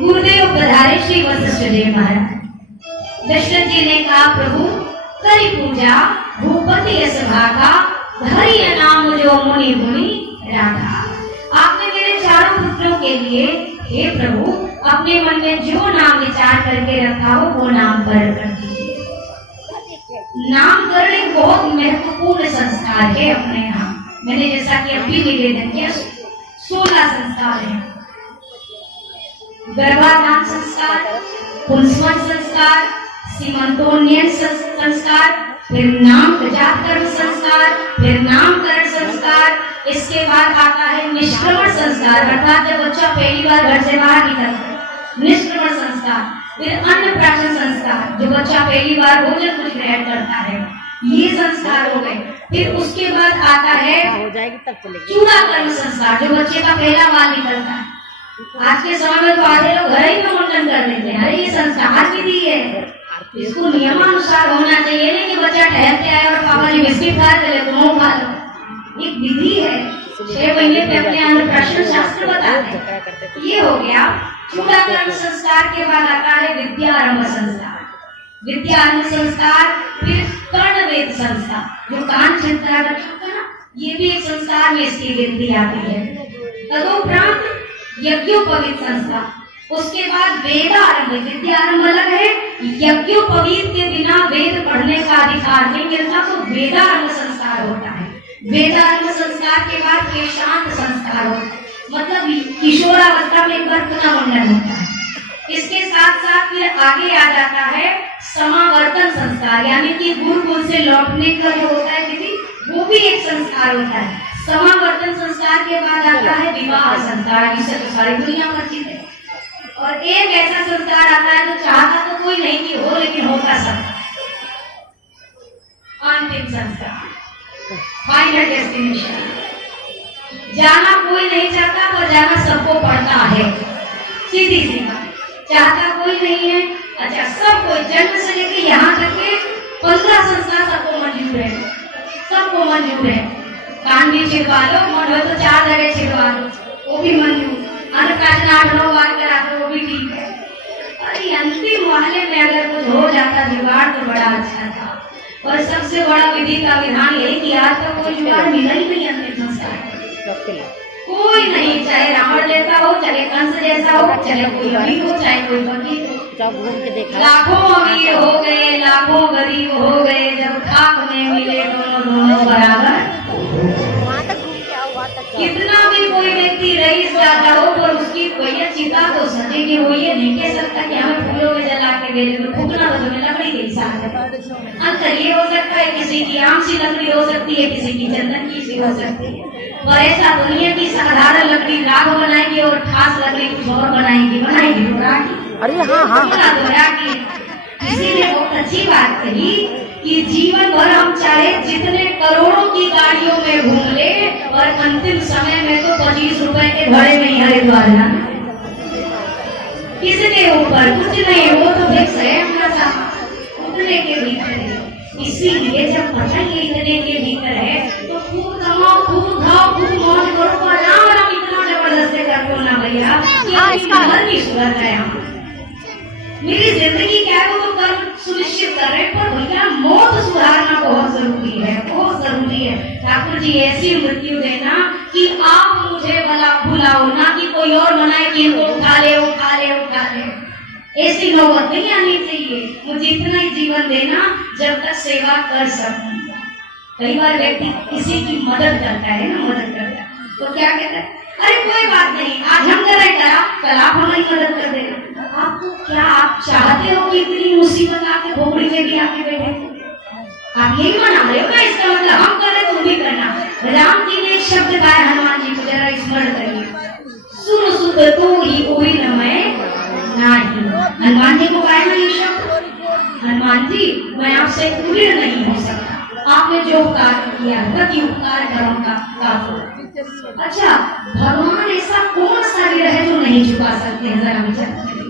गुरुदेव पधारे श्री वशिष्ठ जी महाराज। दशरथ जी ने कहा, प्रभु करी पूजा भूपति यश भागा, धरि नाम जो मुनि मुनि राधा। आपने मेरे चारों पुत्रों के लिए हे प्रभु अपने मन में जो नाम विचार करके रखा हो वो नामकरण कर दीजिए। नामकरण एक बहुत महत्वपूर्ण संस्कार है अपने यहाँ। मैंने जैसा कि अभी निवेदन किया 16 संस्कार हैं। गर्भाधान संस्कार, पुंसवन संस्कार, सीमंतोन्नयन संस्कार, फिर नाम जातकर्म संस्कार, फिर नामकरण संस्कार। इसके बाद आता है निष्क्रमण संस्कार, अर्थात जब बच्चा पहली बार घर से बाहर निकलता है, निष्क्रमण संस्कार। फिर अन्नप्राशन संस्कार, जो बच्चा पहली बार भोजन कुछ ग्रहण करता है, ये संस्कार हो गए। फिर उसके बाद आता है चूड़ाकर्म संस्कार, जो बच्चे का पहला बाल निकलता है। आज के समय में तो आधे लोग घर ही में मुंडन कर देते हैं। अरे ये संस्कार विधि है, इसको नियमानुसार होना चाहिए। नहीं कि बच्चा टहल के आए और पापा जी बिस्किट खा ले तो खा लो, एक विधि है। 6 महीने पे अपने अन्नप्राशन शास्त्र बताते हैं। ये हो गया चूड़ाकर्म संस्कार। के बाद आता है विद्यारंभ संस्कार, विद्यारंभ संस्कार। फिर कर्णवेद संस्कार, जो कान छिंदता ना, ये भी एक संस्कार में इसकी गिनती आती है। तदुपरांत यज्ञोपवीत संस्कार। उसके बाद वेदारंभ, विद्यारंभ अलग है, यज्ञोपवीत के बिना वेद पढ़ने का अधिकार नहीं मिलता, तो वेदारंभ संस्कार होता है। वेदारंभ संस्कार के बाद केशांत संस्कार होता है, मतलब किशोरावस्था में एक बार पुनः मुंडन होता है। इसके साथ साथ फिर आगे आ जाता है समावर्तन संस्कार, यानी कि गुरुकुल से लौटने का जो होता है विधि, वो भी एक संस्कार होता है। समावर्तन संस्कार के बाद आता है विवाह संस्कार, जिसे तो सारी दुनिया परिचित है। और एक ऐसा संस्कार आता है जो चाहता तो कोई नहीं कि हो, लेकिन होता सब, अंतिम संस्कार, फाइनल डेस्टिनेशन। जाना कोई नहीं चाहता, पर जाना सबको पड़ता है। सीधी सी बात, चाहता कोई नहीं है। अच्छा, सब कोई जन्म से लेकर यहाँ तक के 15 संस्कार सबको मंजूर है, सबको मंजूर है। कान भी छिड़वा लो, मन हो तो 4 जगह छिड़वा लो, वो भी मंजूर। अन्नप्राशन 8-9 बार करा दो, वो भी ठीक है। अरे अंतिम वाले में अगर कुछ हो जाता जुगाड़ तो बड़ा अच्छा था। और सबसे बड़ा विधि का विधान यही कि आज तक कोई जुगाड़ मिला ही नहीं अंतिम संस्कार, कोई नहीं। चाहे रावण जैसा हो, चाहे कंस जैसा हो, चाहे कोई अमीर हो, चाहे कोई फकीर हो। लाखों अमीर हो गए, लाखों गरीब हो गए, जब खाक में मिले दोनों बराबर। कितना भी कोई व्यक्ति रईस ज्यादा हो, पर उसकी कोई चिता तो सजेगी। वो ये नहीं कह सकता कि हमें फूलों में जला के भेज दो, फूकना तो तुम्हें लकड़ी के हिसाब से। अंतर ये हो सकता है, किसी की आम सी लकड़ी हो सकती है, किसी की चंदन की सी हो सकती है। और ऐसा दुनिया की साधारण लकड़ी राग बनाएगी और खास लकड़ी कुछ और बनाएगी रागी। अरे हाँ, इसीलिए बहुत अच्छी बात कही कि जीवन भर हम चाहे जितने करोड़ों की गाड़ियों में घूम ले, और अंतिम समय में तो 25 रुपए के घड़े में ही हरिद्वार जाना। किसके ऊपर कुछ नहीं, वो तो फिक्स है अपना साथ उतने के भीतर है। इसीलिए जब पता ये इतने के भीतर है तो खूब कमाओ, खूब खाओ, खूब मौज करो, पर राम इतना जबरदस्ती करते ना भैया कि घर नहीं सुधर रहे। मेरी जिंदगी क्या है वो तो कर्म सुनिश्चित कर रहे, पर भैया मौत सुधारना बहुत जरूरी है, बहुत जरूरी है। ठाकुर जी ऐसी मृत्यु देना कि आप मुझे भुलाओ ना, कि कोई और बनाए कि इनको उठा ले उठा ले उठा ले। ऐसी नौबत नहीं आनी चाहिए। मुझे इतना ही जीवन देना जब तक सेवा कर सकूं। कई बार व्यक्ति किसी की मदद करता है ना, मदद करता है तो क्या कहता है, अरे कोई बात नहीं, आज हम कर रहे करा, कल आप हमारी मदद कर देना। आपको क्या, आप चाहते हो कि इतनी मुसीबत आपके खोपड़ी में भी आके बैठे? आप यही मना रहे हो ना, इसका मतलब हम कर रहे तुम भी करना। राम जी ने एक शब्द गाया हनुमान जी को, जरा स्मरण करिए, सुन सुख तो ही कोई न मैं नाही। हनुमान जी को गाया ना ये शब्द, हनुमान जी मैं आपसे ऋण नहीं हो सकता, आपने जो उपकार किया प्रति उपकार करो का। अच्छा, भगवान ऐसा कौन सा ऋण है जो नहीं चुका सकते हैं, जरा विचार करिए।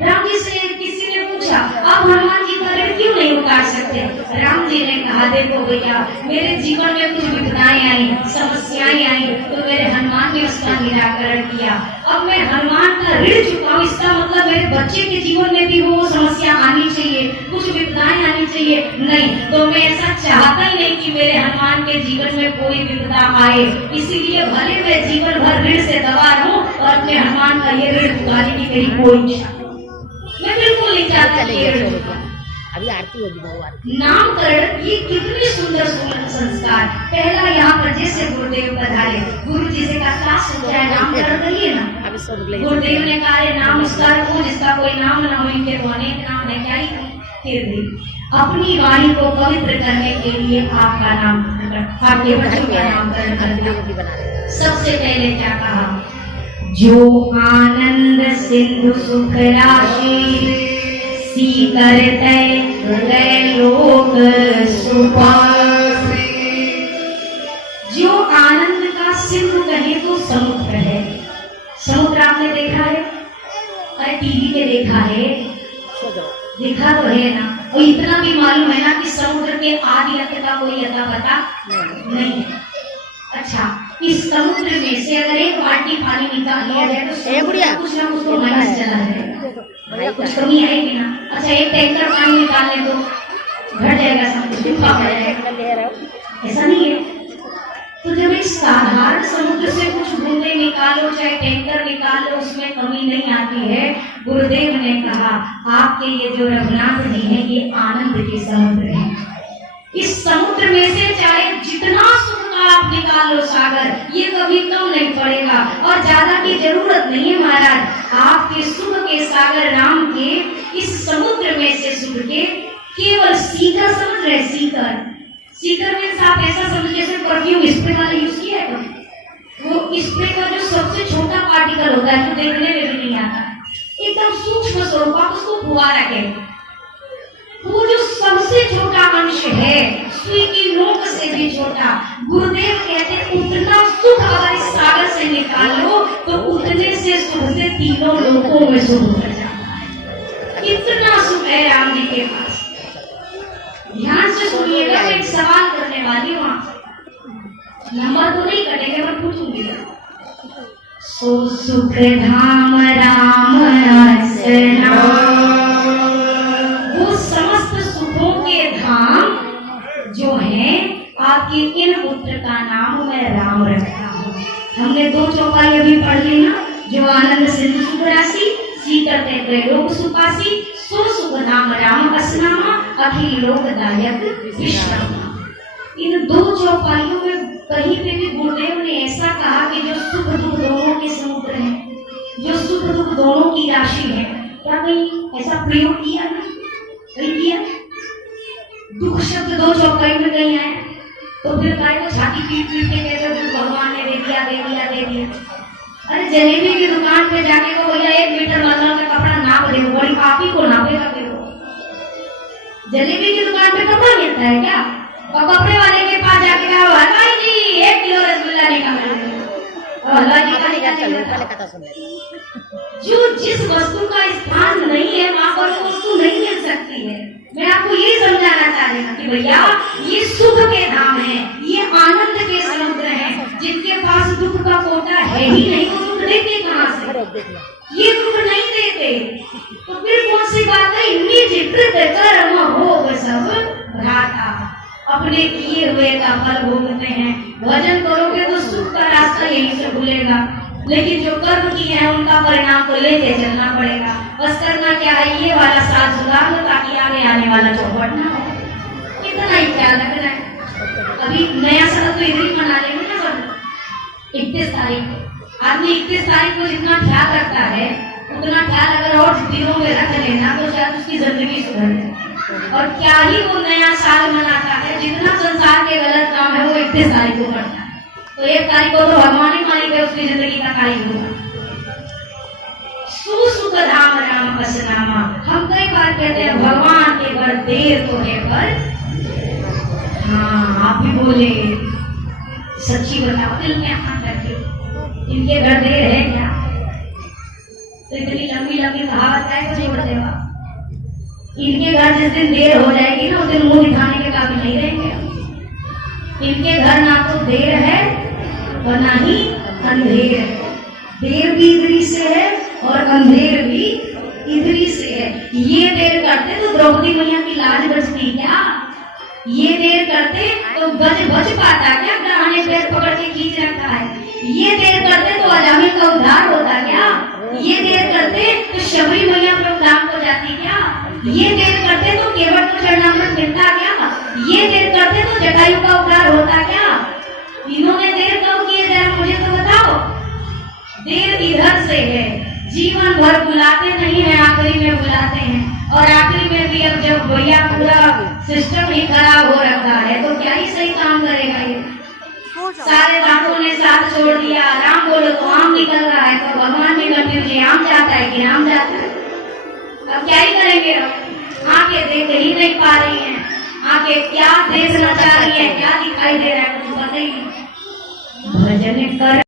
राम जी से किसी ने पूछा आप हनुमान जी का ऋण क्यों नहीं उतार सकते? राम जी ने कहा देखो भैया, मेरे जीवन में कुछ विपदाएं आई, समस्याएं आई, तो मेरे हनुमान ने उसका निराकरण किया। अब मैं हनुमान का ऋण चुकाऊं, इसका मतलब मेरे बच्चे के जीवन में भी वो समस्या आनी चाहिए, कुछ विपदाएं आनी चाहिए, नहीं तो मैं ऐसा चाहता ही नहीं कि मेरे हनुमान के जीवन में कोई विपदा आए। इसीलिए भले मैं जीवन भर ऋण से दबा रहूं और अपने हनुमान का ये ऋण चुकाने की मेरी कोई इच्छा, मैं बिल्कुल नहीं चाहता। अभी आरती होगी, बहु आरती। नामकरण ये कितनी सुंदर संस्कार। पहला यहाँ पर जैसे गुरुदेव पधारे, गुरु जी से कहा क्या सोचा है, नामकरण करिए ना। गुरुदेव ने कहा नाम उसका रखो जिसका कोई नाम न हो, इनके तो अनेक नाम है, क्या ही फिर भी अपनी वाणी को पवित्र करने के लिए आपका नाम, आपके बच्चों का नामकरण कर दिया। सबसे पहले क्या कहा, जो आनंद सिंधु सुख राशि सीकरते हृदय लोक सुपासी। जो आनंद का सिंधु कहे तो समुद्र है। समुद्र आपने देखा है, अरे टीवी पे देखा है, देखा तो है ना, और इतना भी मालूम है ना कि समुद्र के आदि अंत का कोई अता पता नहीं है। अच्छा, इस समुद्र में से अगर एक बाल्टी पानी निकाल लिया जाए तो कुछ ना कुछ तो माइनस चला जाएगा, कुछ कमी आएगी ना। अच्छा, एक टैंकर पानी निकालने तो घट जाएगा, समुद्र सूखा हो जाएगा, ऐसा नहीं है। तो जब एक साधारण समुद्र से कुछ बूंदे निकालो, चाहे टैंकर निकालो, उसमें कमी नहीं आती है। गुरुदेव ने कहा आपके ये जो रघुनाथ जी हैं ये आनंद के समुद्र हैं। इस समुद्र में से चाहे जितना सुख का आप निकाल लो सागर, ये कभी कम नहीं पड़ेगा और ज्यादा की जरूरत नहीं है महाराज। आपके सुख के सागर राम के इस समुद्र में से सुख के केवल सीकर समझ रहे, सीकर सीकर में आप ऐसा समझ जैसे परफ्यूम स्प्रे वाला यूज किया है, वो स्प्रे का जो सबसे छोटा पार्टिकल होता है जो देखने में भी नहीं आता, एकदम सूक्ष्म स्वरूप, आप उसको फुवारा कहते हैं। वो जो सबसे छोटा अंश है, सुई की नोक से भी छोटा, गुरुदेव कहते हैं उतना सुख अगर इस सागर से निकालो तो उतने से सुख से तीनों लोकों में सुख भर जाता है। इतना सुख है राम जी के पास। ध्यान से सुनिएगा, मैं एक सवाल करने वाली हूँ आपसे, नंबर तो नहीं कटेगा, मैं पूछूंगी। सो सुख धाम राम रसना, वो समस्त सुखों के धाम जो है आपके इन पुत्र का नाम मैं राम रखता हूँ। हमने दो चौपाई अभी पढ़ ली ना, जो आनंद सिंधु सुख राशि सीकरते त्रैलोक सुपासी, सो सुख धाम राम असनामा, अखिल लोकदायक विश्राम। इन दो चौपाइयों में कहीं पे भी गुरुदेव ने ऐसा कहा कि जो सुख दुख दोनों के समुद्र हैं, जो सुख दुख दोनों की राशि है, क्या कहीं ऐसा प्रयोग किया ना? कहीं किया? दुख शब्द दो चौपाई में कहीं आया तो फिर काय को छाती पीट पीट के कहते हो भगवान ने दे दिया दे दिया दे दिया। अरे जलेबी की दुकान पे जाके को भैया 1 मीटर मतलब का कपड़ा नाप दे, बड़ी आप ही को नापेगा फिर वो। जलेबी की दुकान पे कपड़ा मिलता है क्या? और कपड़े वाले के पास जाके कहा हलवाई जी 1 किलो रसगुल्ला निकाल, हलवाई जी का निकाल। जो जिस वस्तु का स्थान नहीं है वहां पर वो वस्तु नहीं मिल सकती है। मैं आपको यही समझाना चाह रही हूँ कि भैया ये सुख के धाम है, ये आनंद के समुद्र हैं। जिनके पास दुख का कोटा है ही नहीं वो दुख देते कहाँ से? ये दुख नहीं देते तो फिर कौन सी बात है? निज कृत कर्म भोग सब भ्राता, अपने किए हुए का फल भोगते हैं। भजन करोगे तो सुख का रास्ता यहीं से खुलेगा, लेकिन जो कर्म किए हैं उनका परिणाम तो लेके चलना पड़ेगा। बस करना क्या है, ये वाला साथ सुधार लो ताकि आगे आने वाला चौपट ना हो। इतना ही ख्याल रखना है। अभी नया साल तो इधर ही मना लेंगे ना सब, 31 तारीख को। आदमी 31 तारीख को जितना ख्याल रखता है उतना ख्याल अगर और दिनों में रख लेना तो शायद उसकी जिंदगी सुधर जाए। और क्या ही वो नया साल मनाता है, जितना संसार के गलत काम है वो 31 तारीख को करता है, तो 1 तारीख को तो भगवान ही मानेंगे उसकी जिंदगी का कार्य होगा। सुसुख धाम राम असनामा। हम कई बार कहते हैं भगवान के घर देर तो है पर। हाँ आप भी बोले, सच्ची बताओ दिल में हाथ रखे, इनके घर देर है क्या? तो इतनी लंबी लंबी कहावत है कुछ छोड़ते हो। इनके घर जिस दिन देर हो जाएगी ना उस दिन मुंह दिखाने के काबिल नहीं रहेंगे। इनके घर ना तो देर है और ना ही अंधेर है। देर भी इधरी से है और अंधेर भी इधरी से है। ये देर करते तो द्रौपदी मैया की लाज बचती क्या? ये देर करते तो गज बच पाता क्या? ग्रह ने पैर पकड़ के खींच रखा है। ये देर करते तो अजामिल का उद्धार होता क्या? ये देर करते तो शबरी मैया पे उद्धार हो जाती क्या? ये देर करते तो केवट को चरणामृत मिलता क्या? ये देर करते तो जटायु का उद्धार होता क्या? इन्होंने देर कब किए जरा मुझे तो बताओ। देर इधर से है, जीवन भर बुलाते नहीं है, आखिरी में बुलाते हैं। और आखिरी में भी अब जब भैया पूरा सिस्टम ही खराब हो रखा है तो क्या ही सही काम करेगा ये? सारे दांतों ने साथ छोड़ दिया, राम बोलो तो आम निकल रहा है, तो भगवान भी कंफ्यूज है, आम जाता है कि राम जाता है। अब क्या ही करेंगे? आंखें देख ही नहीं पा रही हैं, आंखें क्या देखना चाह रही है, क्या दिखाई दे रहा है कुछ पता ही नहीं। भजन कर